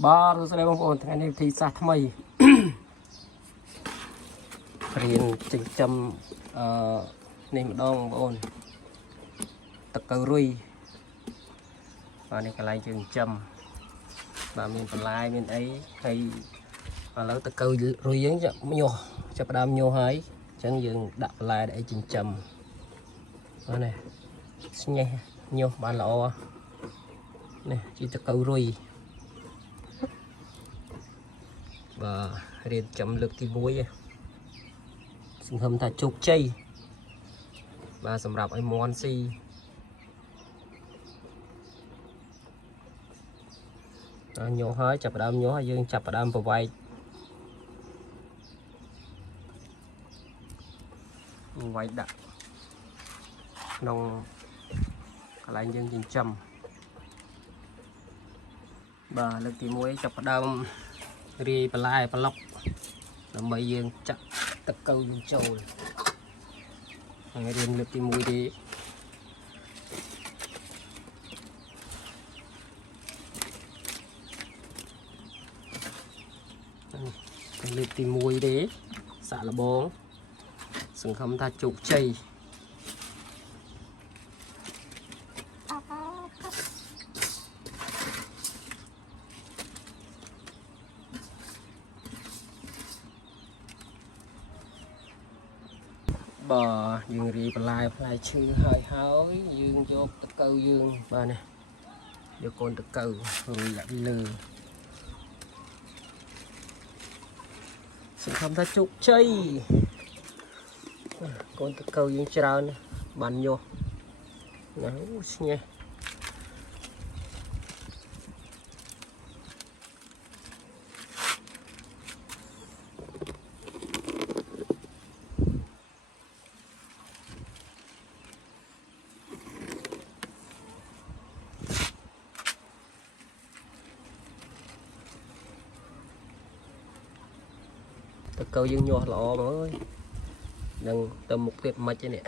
Ba rồi sau đây bông ổnថ្ងៃនេះវិធីសាស្ត្រថ្មីរៀនចិញ្ចឹមនេះម្ដងបងប្អូនទឹកកៅរុយបាទនេះកន្លែងយើងចិញ្ចឹមបាទមានបន្លែមានអីហើយឥឡូវទឹកកៅរុយយើងញាស់ចាប់ផ្ដើមញាស់ហើយអញ្ចឹងយើងដាក់បន្លែđểចិញ្ចឹមបាទនេះស្ញេះញាស់បានល្អនេះជាទឹកកៅរុយបាទរៀនចំលើកទី1សង្ឃឹមថាជោគជ័យបាទសម្រាប់ឲ្យមន់ស៊ីញោហើយចាប់ផ្ដើមញោហើយយើងចាប់ផ្ដើមប្រវែកដាក់ក្នុងកន្លែងយើងចិញ្ចឹមបាទលើកទី1ចាប់ផ្ដើមរាយបន្លែប្លុកដើម្បីយើងចាក់ទឹកកៅយើងចូលហើយរៀនលើកទី1ទេលើកទី1ទេសាក់លបងសង្ឃឹមថាជោគជ័យបាទយើងរីបន្លែផ្លែឈើហើយយើងយកតកៅយើងបាទនេះយកកូនតកៅរួយដាក់ពីលើសង្ឃឹមថាជោគជ័យកូនតកៅយើងច្រើនបានញាស់ណាស្ញេះតកៅយើងញាស់ល្អមកអើយនឹងទៅមុខទៀតមិនខ្មិចទេនេះ